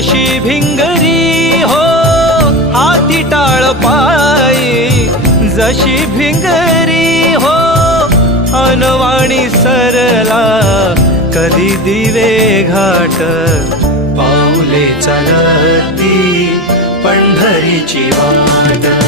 जशी भिंगरी हो हाती टाळ पायी, जशी भिंगरी हो अनवाणी सरला कधी दिवे घाट, पाऊले चालती पंढरीची वाट।